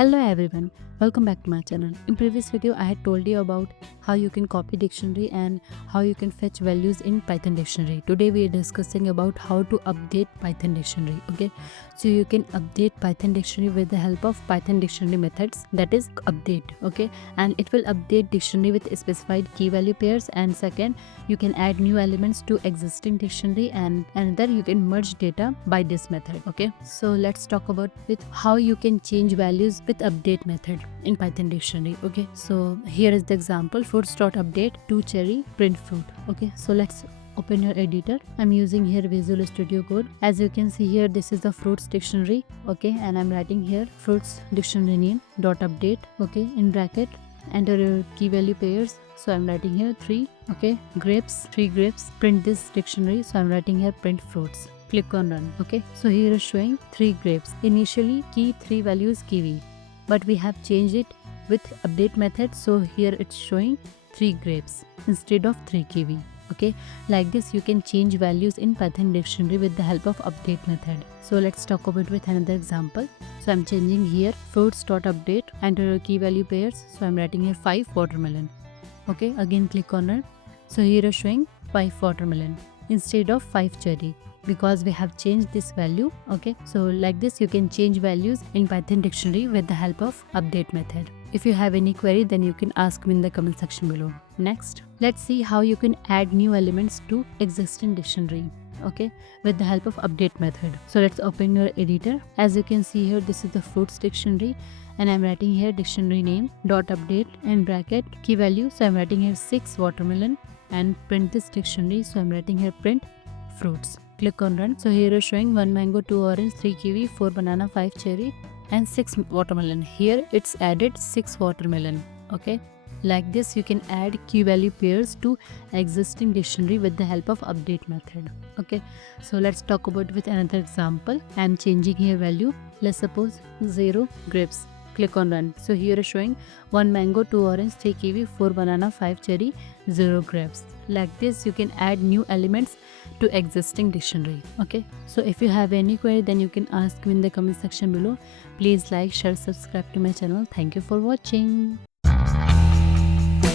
Hello everyone, welcome back to my channel. In previous video I had told you about how you can copy dictionary and how you can fetch values in Python dictionary. Today we are discussing about how to update Python dictionary. Okay, so you can update Python dictionary with the help of Python dictionary methods, that is update. Okay, and it will update dictionary with specified key value pairs, and second you can add new elements to existing dictionary, and another you can merge data by this method. Okay, so let's talk about with how you can change values with update method in Python dictionary. Okay, so here is the example: fruits dot update to cherry print fruit. Okay, so let's open your editor. I'm using here Visual Studio Code. As you can see here, this is the fruits dictionary. Okay, and I'm writing here fruits dictionary name dot update. Okay, in bracket enter your key value pairs. So I'm writing here 3. Okay, grapes, 3 grapes, print this dictionary. So I'm writing here print fruits. Click on run. Okay, so here is showing 3 grapes. Initially key 3 values kiwi, but we have changed it with update method, so here it's showing 3 grapes instead of 3 kiwi. Okay, like this you can change values in Python dictionary with the help of update method. So let's talk about with another example. So I'm changing here fruits dot update, enter key value pairs. So I'm writing here 5 watermelon. Okay, again click on it. So here is showing 5 watermelon instead of 5 cherry, because we have changed this value. Okay, so like this you can change values in Python dictionary with the help of update method. If you have any query, then you can ask me in the comment section below. Next, let's see how you can add new elements to existing dictionary. Okay, with the help of update method. So let's open your editor. As you can see here, this is the fruits dictionary, and I'm writing here dictionary name dot update and bracket key value. So I'm writing here 6 watermelon and print this dictionary. So I'm writing here print fruits. Click on run. So here is showing 1 mango, 2 orange, 3 kiwi, 4 banana, 5 cherry and 6 watermelon. Here it's added 6 watermelon. Okay, like this you can add key value pairs to existing dictionary with the help of update method. Okay, so let's talk about with another example. I'm changing here value. Let's suppose 0 grapes. Click on run. So here is showing 1 mango, 2 orange, 3 kiwi, 4 banana, 5 cherry, 0 grapes. Like this you can add new elements to existing dictionary. Okay, so if you have any query, then you can ask me in the comment section below. Please like, share, subscribe to my channel. Thank you for watching.